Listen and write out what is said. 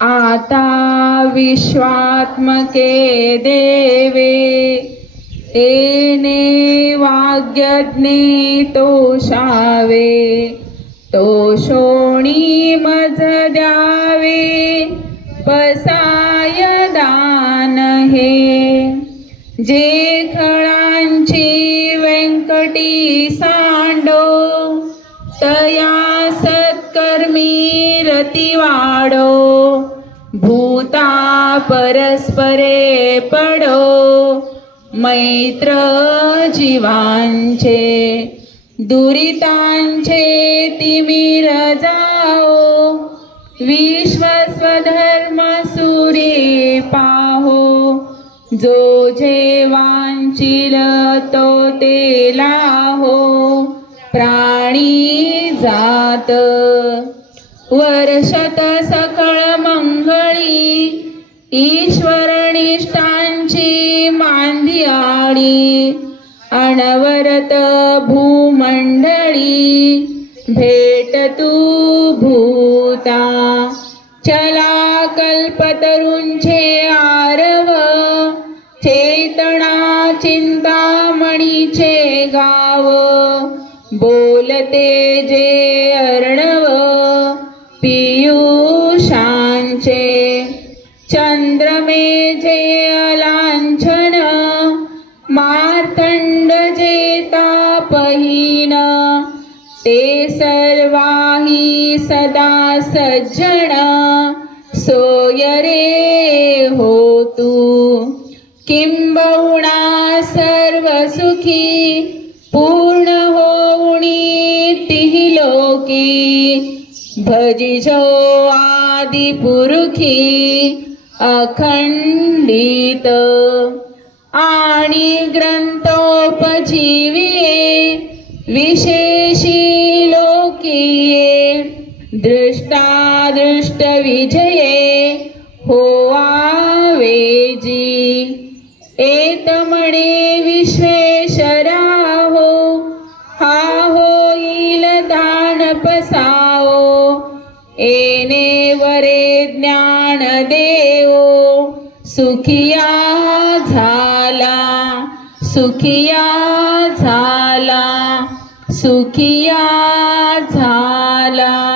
आता विश्वात्मके देवे एने वाग्यज्ञे तोषावे तोषोणी मज द्यावे पसाय दान हे. जे खळांची व्यंकटी सांडो तया सत्कर्मी रती वाडो भूता परस्परे पडो मैत्र जीवांचे दुरितांचे तिमिर जाओ विश्वस्वधर्म सूरी पाहो जो जेवांचिल तो ते लाहो प्राणी जात. वर्षत सकळ मंगळी ईश्वरनिष्ठांची मांदी आडी. अनवरत भूमंडळी भेट तू भूता. चला कल्पतरुंचे आरव चेतना चिंतामणीचे गाव. बोलते जे अर्णव पियुषांचे. चंद्रमे जे अलांछन मार्तंड जे तापहीन ते सर्वाही सदा सज्जन सोयरे हो तू. किंबहुणा सर्व सुखी तिही लोकी? भजिजो आदि पुरुखी अखंडित. आणि ग्रंथोपजीविये विशेषी लोकीये. दृष्टादृष्ट विजये होवावेजी. एत म्हणे विश्वेश्वरा पसाओ एने वरे ज्ञान देओ. सुखिया झाला सुखिया झाला सुखिया झाला.